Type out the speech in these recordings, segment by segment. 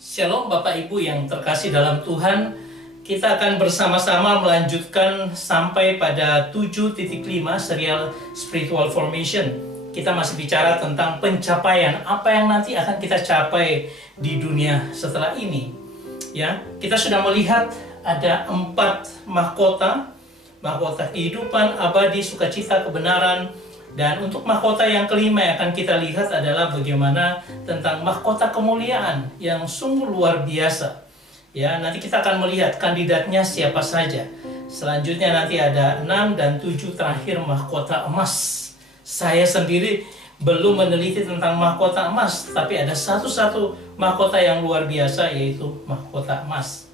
Shalom Bapak Ibu yang terkasih dalam Tuhan. Kita akan bersama-sama melanjutkan sampai pada 7.5 serial Spiritual Formation. Kita masih bicara tentang pencapaian, apa yang nanti akan kita capai di dunia setelah ini. Ya, kita sudah melihat ada 4 mahkota kehidupan abadi, sukacita, kebenaran. Dan untuk mahkota yang kelima yang akan kita lihat adalah bagaimana tentang mahkota kemuliaan yang sungguh luar biasa. Ya, nanti kita akan melihat kandidatnya siapa saja. Selanjutnya nanti ada 6 dan 7 terakhir mahkota emas. Saya sendiri belum meneliti tentang mahkota emas, tapi ada satu mahkota yang luar biasa, yaitu mahkota emas.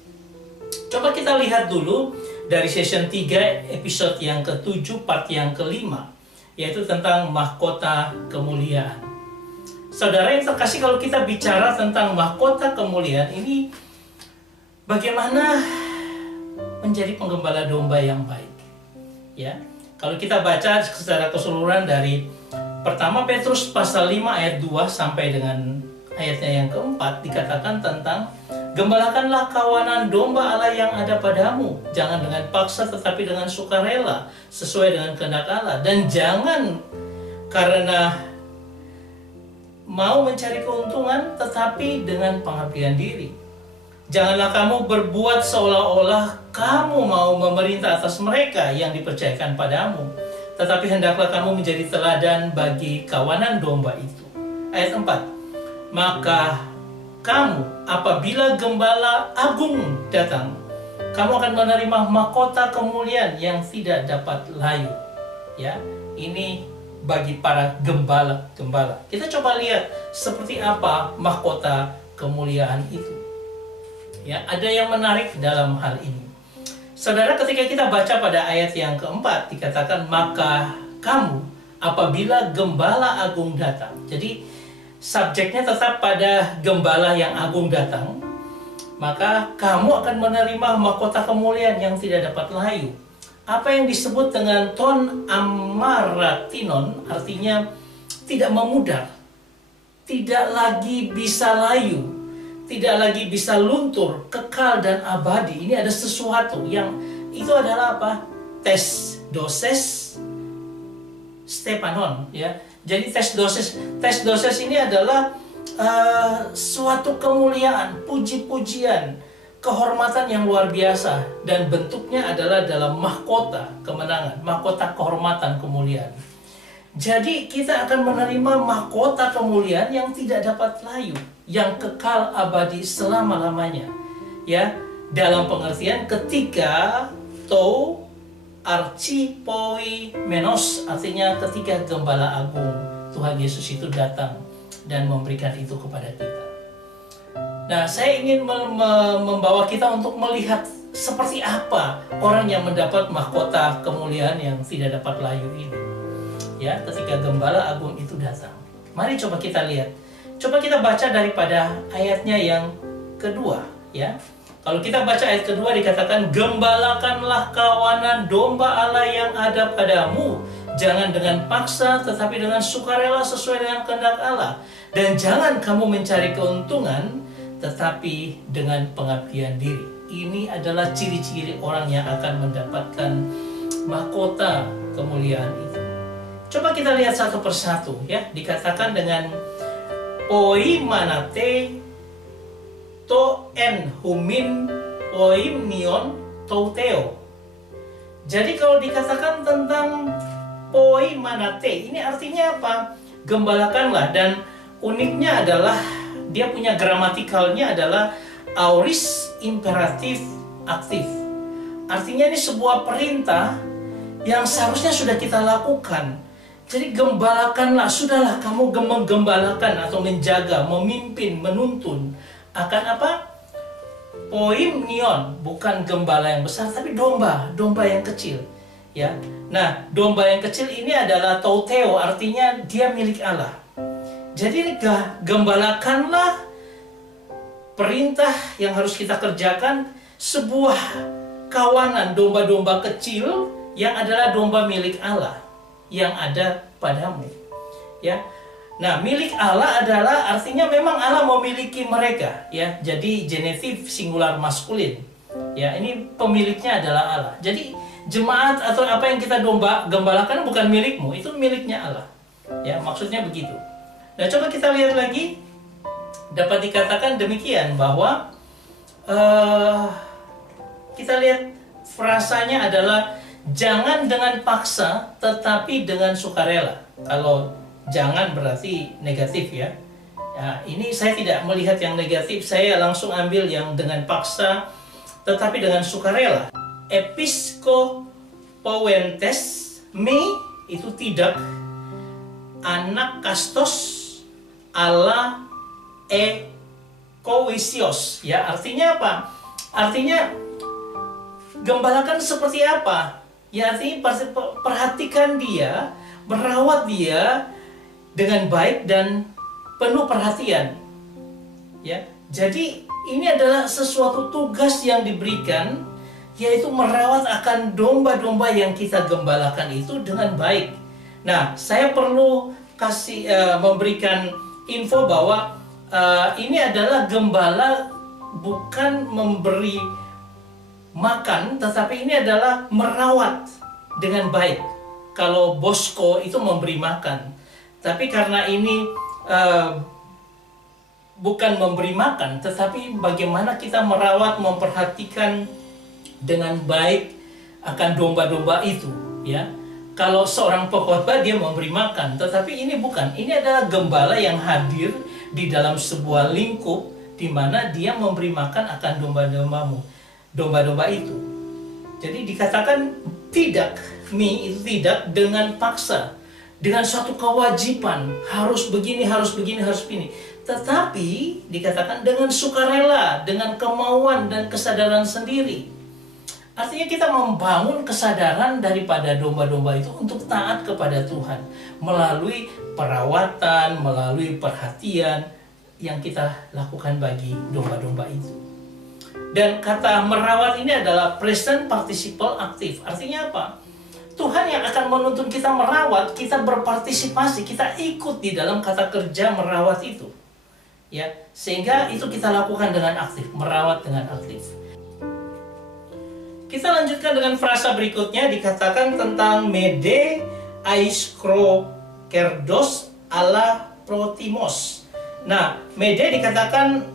Coba kita lihat dulu dari season 3 episode yang ke-7 part yang kelima, yaitu tentang mahkota kemuliaan. Saudara yang terkasih, kalau kita bicara tentang mahkota kemuliaan ini, bagaimana menjadi penggembala domba yang baik? Ya, kalau kita baca secara keseluruhan dari pertama Petrus pasal 5 ayat 2 sampai dengan ayatnya yang keempat, dikatakan tentang gembalakanlah kawanan domba Allah yang ada padamu, jangan dengan paksa tetapi dengan sukarela, sesuai dengan kehendak Allah, dan jangan karena mau mencari keuntungan tetapi dengan pengabdian diri. Janganlah kamu berbuat seolah-olah kamu mau memerintah atas mereka yang dipercayakan padamu, tetapi hendaklah kamu menjadi teladan bagi kawanan domba itu. Ayat 4, maka kamu, apabila gembala agung datang, kamu akan menerima mahkota kemuliaan yang tidak dapat layu. Ya, ini bagi para gembala. Kita coba lihat seperti apa mahkota kemuliaan itu. Ya, ada yang menarik dalam hal ini. Saudara, ketika kita baca pada ayat yang keempat, dikatakan maka kamu, apabila gembala agung datang. Jadi subjeknya tetap pada gembala yang agung datang, maka kamu akan menerima mahkota kemuliaan yang tidak dapat layu. Apa yang disebut dengan ton amaratinon, artinya tidak memudar, tidak lagi bisa layu, tidak lagi bisa luntur, kekal dan abadi. Ini ada sesuatu yang itu adalah apa? Tes doses Stepanon, ya. Jadi tes doses ini adalah suatu kemuliaan, puji-pujian, kehormatan yang luar biasa, dan bentuknya adalah dalam mahkota kemenangan, mahkota kehormatan, kemuliaan. Jadi kita akan menerima mahkota kemuliaan yang tidak dapat layu, yang kekal abadi selama-lamanya. Ya, dalam pengertian ketika archipoi menos, artinya ketika gembala agung Tuhan Yesus itu datang dan memberikan itu kepada kita. Nah, saya ingin membawa kita untuk melihat seperti apa orang yang mendapat mahkota kemuliaan yang tidak dapat layu ini. Ya, ketika gembala agung itu datang. Mari coba kita lihat. Coba kita baca daripada ayatnya yang kedua, ya. Kalau kita baca ayat kedua, dikatakan gembalakanlah kawanan domba Allah yang ada padamu, jangan dengan paksa tetapi dengan sukarela sesuai dengan kehendak Allah, dan jangan kamu mencari keuntungan tetapi dengan pengabdian diri. Ini adalah ciri-ciri orang yang akan mendapatkan mahkota kemuliaan itu. Coba kita lihat satu persatu, ya. Dikatakan dengan poimanate to en humin poimnion touteo. Jadi kalau dikatakan tentang poimanate, ini artinya apa? Gembalakanlah, dan uniknya adalah dia punya gramatikalnya adalah aorist imperatif aktif. Artinya ini sebuah perintah yang seharusnya sudah kita lakukan. Jadi gembalakanlah, sudahlah kamu menggembalakan atau menjaga, memimpin, menuntun akan apa? Poimnion, bukan gembala yang besar, tapi domba yang kecil, ya. Nah, domba yang kecil ini adalah touteo, artinya dia milik Allah. Jadi gembalakanlah, perintah yang harus kita kerjakan, sebuah kawanan domba-domba kecil yang adalah domba milik Allah yang ada padamu, ya. Nah, milik Allah adalah artinya memang Allah memiliki mereka, ya. Jadi genetif singular maskulin. Ya, ini pemiliknya adalah Allah. Jadi jemaat atau apa yang kita gembalakan bukan milikmu, itu miliknya Allah. Ya, maksudnya begitu. Nah, coba kita lihat lagi. Dapat dikatakan demikian bahwa kita lihat frasanya adalah jangan dengan paksa tetapi dengan sukarela. Kalau jangan berarti negatif, ya. Ya, ini saya tidak melihat yang negatif, saya langsung ambil yang dengan paksa tetapi dengan sukarela. Episkopouentes me itu tidak, anak kastos ala ekoisios, ya, artinya apa? Artinya gembalakan seperti apa? Ya, artinya perhatikan dia, merawat dia dengan baik dan penuh perhatian. Ya, jadi ini adalah sesuatu tugas yang diberikan, yaitu merawat akan domba-domba yang kita gembalakan itu dengan baik. Nah, saya perlu memberikan info bahwa ini adalah gembala bukan memberi makan, tetapi ini adalah merawat dengan baik. Kalau bosko itu memberi makan, tapi karena ini bukan memberi makan, tetapi bagaimana kita merawat, memperhatikan dengan baik akan domba-domba itu, ya. Kalau seorang pengkhotbah dia memberi makan, tetapi ini bukan. Ini adalah gembala yang hadir di dalam sebuah lingkup di mana dia memberi makan akan domba-domba itu. Jadi dikatakan tidak, itu tidak dengan paksa, dengan suatu kewajiban, harus begini, harus begini, harus begini. Tetapi dikatakan dengan sukarela, dengan kemauan dan kesadaran sendiri. Artinya kita membangun kesadaran daripada domba-domba itu untuk taat kepada Tuhan melalui perawatan, melalui perhatian yang kita lakukan bagi domba-domba itu. Dan kata merawat ini adalah present participle aktif. Artinya apa? Tuhan yang akan menuntun kita merawat, kita berpartisipasi, kita ikut di dalam kata kerja merawat itu. Ya, sehingga itu kita lakukan dengan aktif, merawat dengan aktif. Kita lanjutkan dengan frasa berikutnya, dikatakan tentang mede aiskrokerdos ala protimos. Nah, mede dikatakan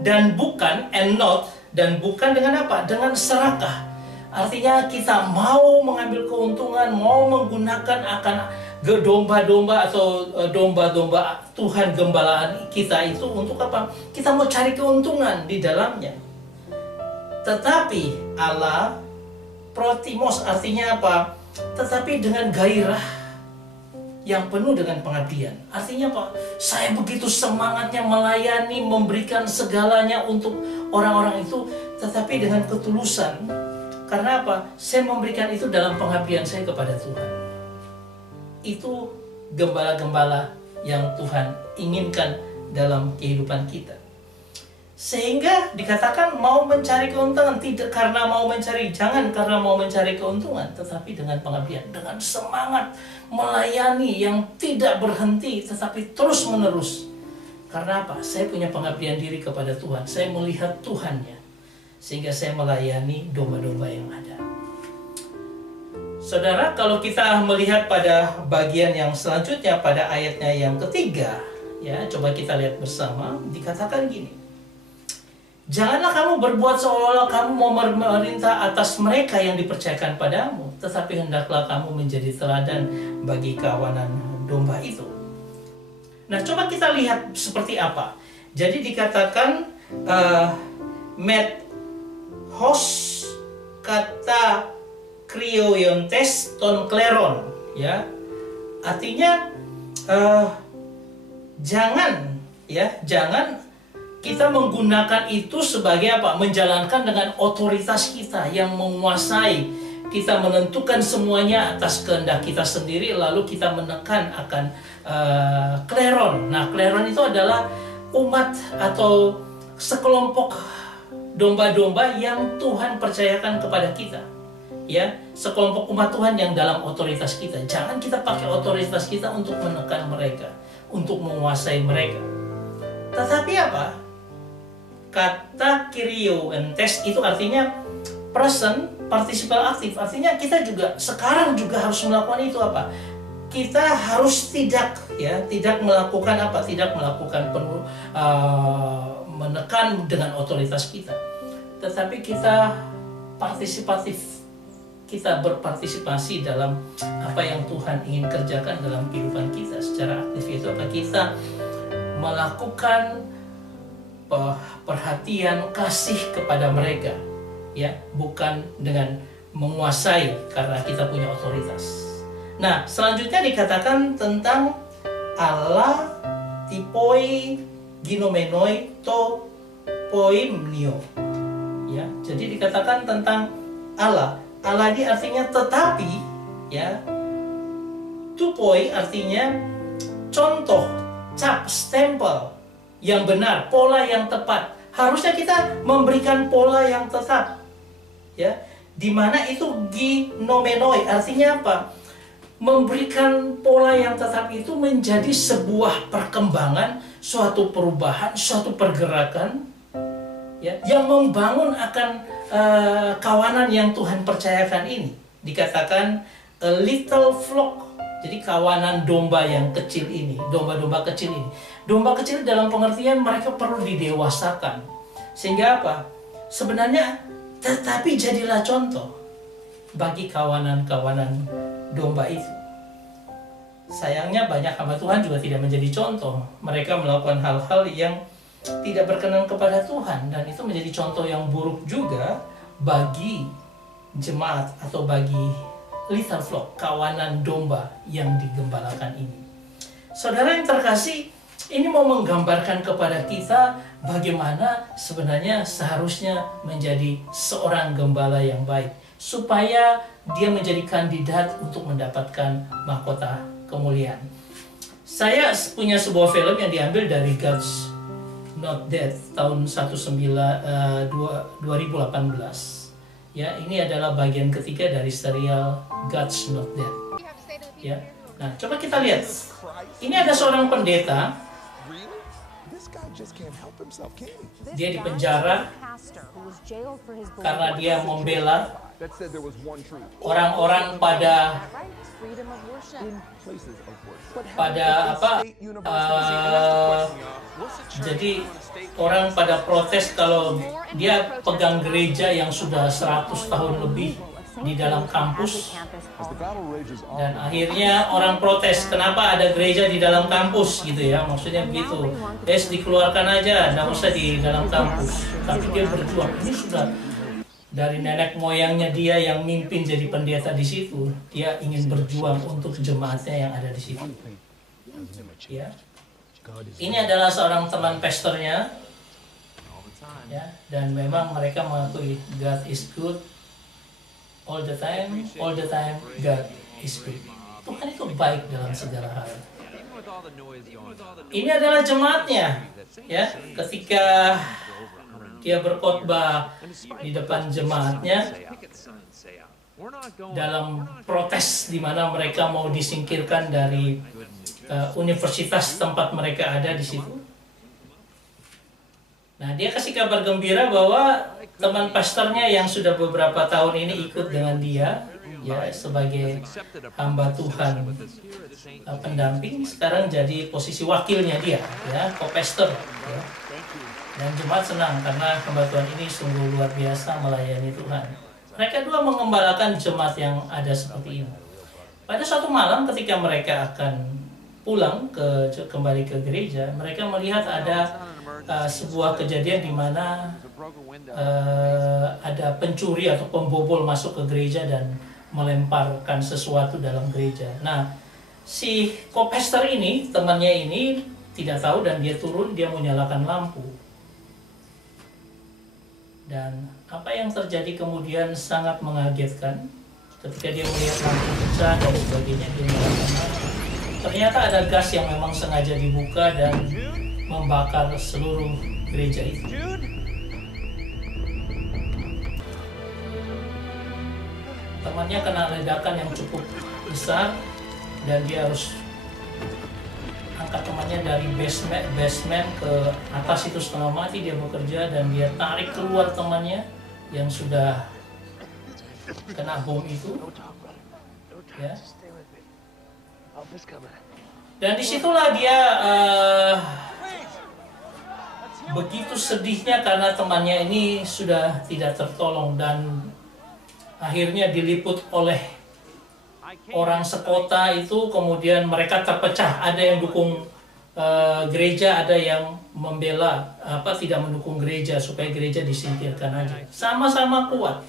dan bukan, and not, dan bukan dengan apa? Dengan serakah. Artinya kita mau mengambil keuntungan, mau menggunakan akan domba-domba atau domba-domba Tuhan gembalaan kita itu untuk apa? Kita mau cari keuntungan di dalamnya. Tetapi Allah protimos artinya apa? Tetapi dengan gairah yang penuh dengan pengabdian. Artinya apa? Saya begitu semangatnya melayani, memberikan segalanya untuk orang-orang itu, tetapi dengan ketulusan. Karena apa? Saya memberikan itu dalam pengabdian saya kepada Tuhan. Itu gembala-gembala yang Tuhan inginkan dalam kehidupan kita. Sehingga dikatakan mau mencari keuntungan, tidak karena mau mencari, jangan karena mau mencari keuntungan, tetapi dengan pengabdian, dengan semangat melayani yang tidak berhenti, tetapi terus menerus. Karena apa? Saya punya pengabdian diri kepada Tuhan, saya melihat Tuhannya, sehingga saya melayani domba-domba yang ada. Saudara, kalau kita melihat pada bagian yang selanjutnya, pada ayatnya yang ketiga, ya, coba kita lihat bersama, dikatakan gini. Janganlah kamu berbuat seolah-olah kamu mau memerintah atas mereka yang dipercayakan padamu, tetapi hendaklah kamu menjadi teladan bagi kawanan domba itu. Nah, coba kita lihat seperti apa. Jadi dikatakan met hos kata krioyontes ton kleron, ya, artinya jangan kita menggunakan itu sebagai apa? Menjalankan dengan otoritas kita yang menguasai. Kita menentukan semuanya atas kehendak kita sendiri, lalu kita menekan akan kleron. Nah, kleron itu adalah umat atau sekelompok domba-domba yang Tuhan percayakan kepada kita. Ya, sekelompok umat Tuhan yang dalam otoritas kita. Jangan kita pakai otoritas kita untuk menekan mereka, untuk menguasai mereka. Tetapi apa? Kata kyrio entes itu artinya present participle aktif. Artinya kita juga sekarang juga harus melakukan itu apa? Kita harus tidak melakukan apa? Tidak melakukan menekan dengan otoritas kita. Tetapi kita partisipatif. Kita berpartisipasi dalam apa yang Tuhan ingin kerjakan dalam kehidupan kita secara aktif. Itu apa? Kita melakukan perhatian, kasih kepada mereka, ya, bukan dengan menguasai karena kita punya otoritas. Nah, selanjutnya dikatakan tentang Allah tipoi ginomenoi to poimnio. Ya, jadi dikatakan tentang Allah. Allah ini artinya tetapi, ya. Tupoi artinya contoh, cap, stempel yang benar, pola yang tepat. Harusnya kita memberikan pola yang tetap, ya. Di mana itu ginomenoi artinya apa? Memberikan pola yang tetap itu menjadi sebuah perkembangan, suatu perubahan, suatu pergerakan, ya, yang membangun akan kawanan yang Tuhan percayakan ini. Dikatakan a little flock. Jadi kawanan domba yang kecil ini, domba-domba kecil ini. Domba kecil dalam pengertian mereka perlu didewasakan. Sehingga apa? Sebenarnya tetapi jadilah contoh bagi kawanan-kawanan domba itu. Sayangnya banyak hamba Tuhan juga tidak menjadi contoh. Mereka melakukan hal-hal yang tidak berkenan kepada Tuhan, dan itu menjadi contoh yang buruk juga bagi jemaat atau bagi little flock, kawanan domba yang digembalakan ini. Saudara yang terkasih, ini mau menggambarkan kepada kita bagaimana sebenarnya seharusnya menjadi seorang gembala yang baik, supaya dia menjadi kandidat untuk mendapatkan mahkota kemuliaan. Saya punya sebuah film yang diambil dari God's Not Dead tahun 2018. Ya, ini adalah bagian ketiga dari serial God's Not Dead. Ya. Nah, coba kita lihat. Ini ada seorang pendeta. Dia dipenjara karena dia membela orang-orang pada jadi orang pada protes kalau dia pegang gereja yang sudah 100 tahun lebih di dalam kampus, dan akhirnya orang protes kenapa ada gereja di dalam kampus gitu ya, maksudnya begitu, dikeluarkan aja, nggak usah di dalam kampus. Tapi dia berjuang, ini sudah dari nenek moyangnya dia yang mimpin jadi pendeta di situ. Dia ingin berjuang untuk jemaatnya yang ada di situ. Ya. Ini adalah seorang teman pastornya, ya, dan memang mereka mengakui God is good all the time God is good. Tuhan itu baik dalam segala hal. Ini adalah jemaatnya, ya, ketika dia berkhotbah di depan jemaatnya dalam protes di mana mereka mau disingkirkan dari universitas tempat mereka ada di situ. Nah, dia kasih kabar gembira bahwa teman pastornya yang sudah beberapa tahun ini ikut dengan dia, ya, sebagai hamba Tuhan pendamping, sekarang jadi posisi wakilnya dia, ya, co-pastor, ya. Dan jemaat senang karena hamba Tuhan ini sungguh luar biasa melayani Tuhan. Mereka dua mengembalakan jemaat yang ada seperti ini. Pada suatu malam ketika mereka akan pulang kembali ke gereja, mereka melihat ada sebuah kejadian di mana ada pencuri atau pembobol masuk ke gereja dan melemparkan sesuatu dalam gereja. Nah, si co-pastor ini, temannya ini tidak tahu dan dia turun, dia menyalakan lampu. Dan apa yang terjadi kemudian sangat mengagetkan. Ketika dia melihat lampu pecah dan sebagainya, dia menyalakan lampu. Ternyata ada gas yang memang sengaja dibuka dan membakar seluruh gereja itu. Temannya kena ledakan yang cukup besar dan dia harus angkat temannya dari basement ke atas itu setengah mati dia bekerja, dan dia tarik keluar temannya yang sudah kena bom itu, ya. Dan disitulah dia begitu sedihnya karena temannya ini sudah tidak tertolong, dan akhirnya diliput oleh orang sekota itu. Kemudian mereka terpecah, ada yang dukung gereja, ada yang membela tidak mendukung gereja supaya gereja disingkirkan aja. Sama-sama kuat.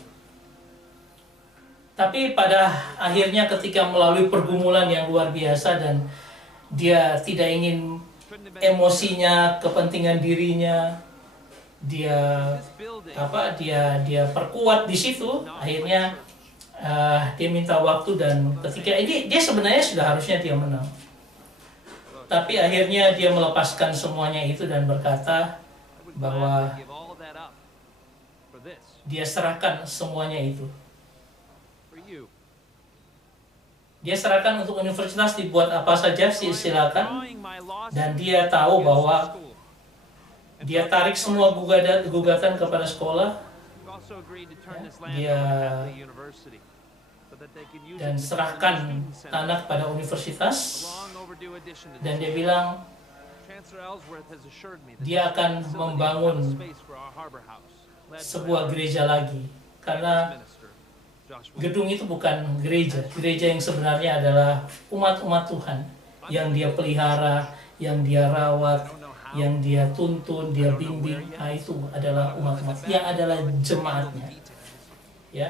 Tapi pada akhirnya ketika melalui pergumulan yang luar biasa dan dia tidak ingin emosinya, kepentingan dirinya dia perkuat di situ, akhirnya dia minta waktu, dan ketika ini dia sebenarnya sudah harusnya dia menang. Tapi akhirnya dia melepaskan semuanya itu dan berkata bahwa dia serahkan semuanya itu. Dia serahkan untuk universitas dibuat apa saja silakan, dan dia tahu bahwa dia tarik semua gugatan kepada sekolah, dia dan serahkan tanah kepada universitas, dan dia bilang dia akan membangun sebuah gereja lagi, karena gedung itu bukan gereja. Gereja yang sebenarnya adalah umat-umat Tuhan yang dia pelihara, yang dia rawat, yang dia tuntun, dia bimbing. Nah, itu adalah umat-umat yang adalah jemaatnya, ya.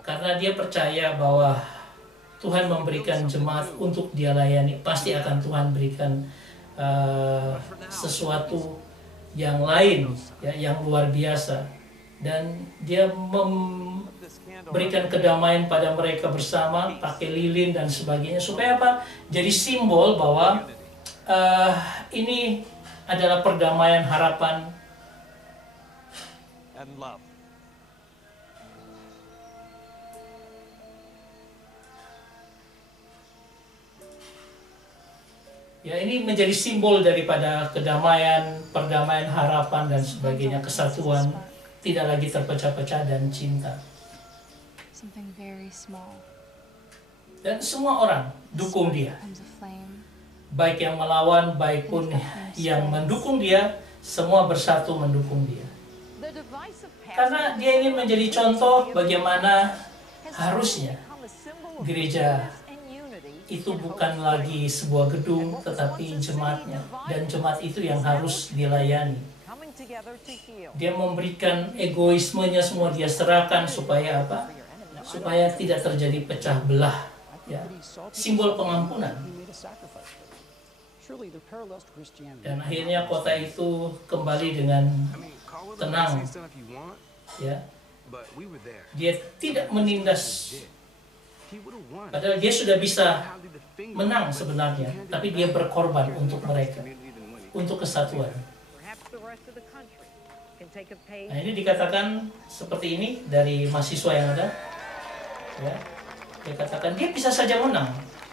Karena dia percaya bahwa Tuhan memberikan jemaat untuk dia layani, pasti akan Tuhan berikan sesuatu yang lain, ya, yang luar biasa, dan dia berikan kedamaian pada mereka bersama, pakai lilin dan sebagainya, supaya apa? Jadi simbol bahwa ini adalah perdamaian, harapan, ya, ini menjadi simbol daripada kedamaian, perdamaian, harapan dan sebagainya, kesatuan, tidak lagi terpecah-pecah, dan cinta. Dan semua orang dukung dia, baik yang melawan, baik pun yang mendukung dia, semua bersatu mendukung dia. Karena dia ingin menjadi contoh bagaimana harusnya gereja itu bukan lagi sebuah gedung, tetapi jemaatnya, dan jemaat itu yang harus dilayani. Dia memberikan egoismenya semua, dia serahkan supaya apa? Supaya tidak terjadi pecah belah, ya. Simbol pengampunan. Dan akhirnya kota itu kembali dengan tenang, ya. Dia tidak menindas, padahal dia sudah bisa menang sebenarnya, tapi dia berkorban untuk mereka, untuk kesatuan. Nah, ini dikatakan seperti ini dari mahasiswa yang ada, ya. Dia katakan dia bisa saja menang,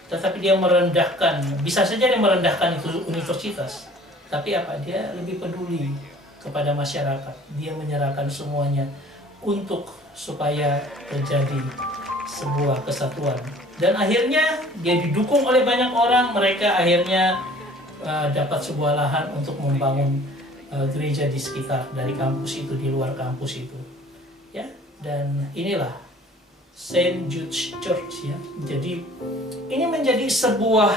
tetapi dia merendahkan, bisa saja dia merendahkan itu universitas, tapi apa? Dia lebih peduli kepada masyarakat. Dia menyerahkan semuanya untuk supaya terjadi sebuah kesatuan. Dan akhirnya dia didukung oleh banyak orang. Mereka akhirnya dapat sebuah lahan untuk membangun gereja di sekitar dari kampus itu, di luar kampus itu, ya. Dan inilah Saint Jude's Church, ya. Jadi ini menjadi sebuah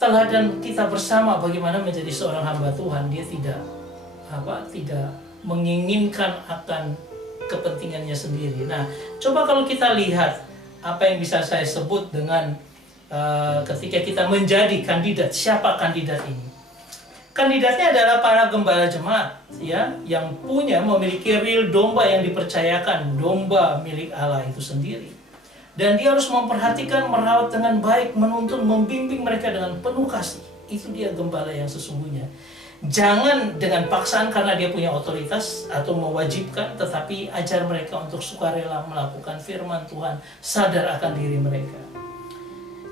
teladan kita bersama bagaimana menjadi seorang hamba Tuhan. Dia tidak menginginkan akan kepentingannya sendiri. Nah, coba kalau kita lihat apa yang bisa saya sebut dengan ketika kita menjadi kandidat. Siapa kandidat ini? Kandidatnya adalah para gembala jemaat, ya, yang memiliki real domba yang dipercayakan, domba milik Allah itu sendiri. Dan dia harus memperhatikan, merawat dengan baik, menuntun, membimbing mereka dengan penuh kasih. Itu dia gembala yang sesungguhnya. Jangan dengan paksaan karena dia punya otoritas atau mewajibkan, tetapi ajar mereka untuk sukarela melakukan firman Tuhan, sadar akan diri mereka.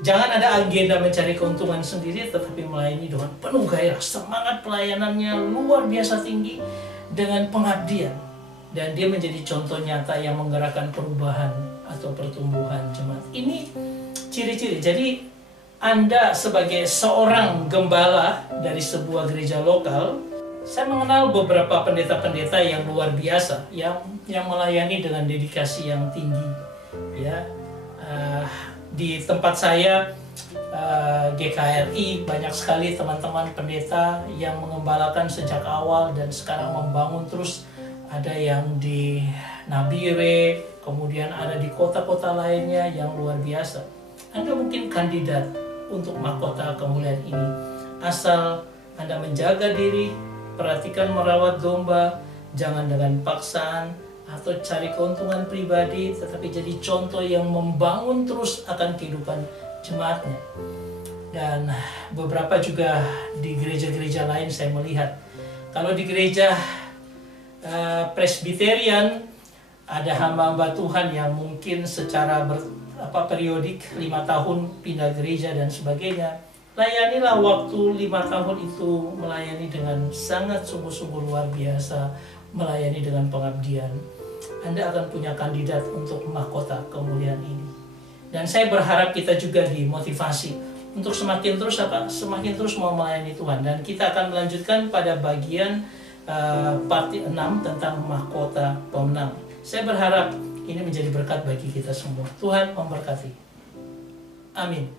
Jangan ada agenda mencari keuntungan sendiri, tetapi melayani dengan penuh gairah. Semangat pelayanannya luar biasa tinggi dengan pengabdian. Dan dia menjadi contoh nyata yang menggerakkan perubahan atau pertumbuhan jemaat. Ini ciri-ciri. Jadi Anda sebagai seorang gembala dari sebuah gereja lokal, saya mengenal beberapa pendeta-pendeta yang luar biasa, yang melayani dengan dedikasi yang tinggi. Ya, di tempat saya GKRI banyak sekali teman-teman pendeta yang mengembalakan sejak awal dan sekarang membangun terus. Ada yang di Nabire, kemudian ada di kota-kota lainnya yang luar biasa. Anda mungkin kandidat untuk mahkota kemuliaan ini, asal Anda menjaga diri, perhatikan merawat domba, jangan dengan paksaan atau cari keuntungan pribadi, tetapi jadi contoh yang membangun terus akan kehidupan jemaatnya. Dan beberapa juga di gereja-gereja lain saya melihat, kalau di gereja Presbyterian ada hamba-hamba Tuhan yang mungkin secara periodik 5 tahun pindah gereja dan sebagainya. Layanilah waktu 5 tahun itu, melayani dengan sangat sungguh-sungguh luar biasa, melayani dengan pengabdian. Anda akan punya kandidat untuk mahkota kemuliaan ini. Dan saya berharap kita juga dimotivasi untuk semakin terus mau melayani Tuhan. Dan kita akan melanjutkan pada bagian part 6 tentang mahkota pemenang. Saya berharap ini menjadi berkat bagi kita semua. Tuhan memberkati. Amin.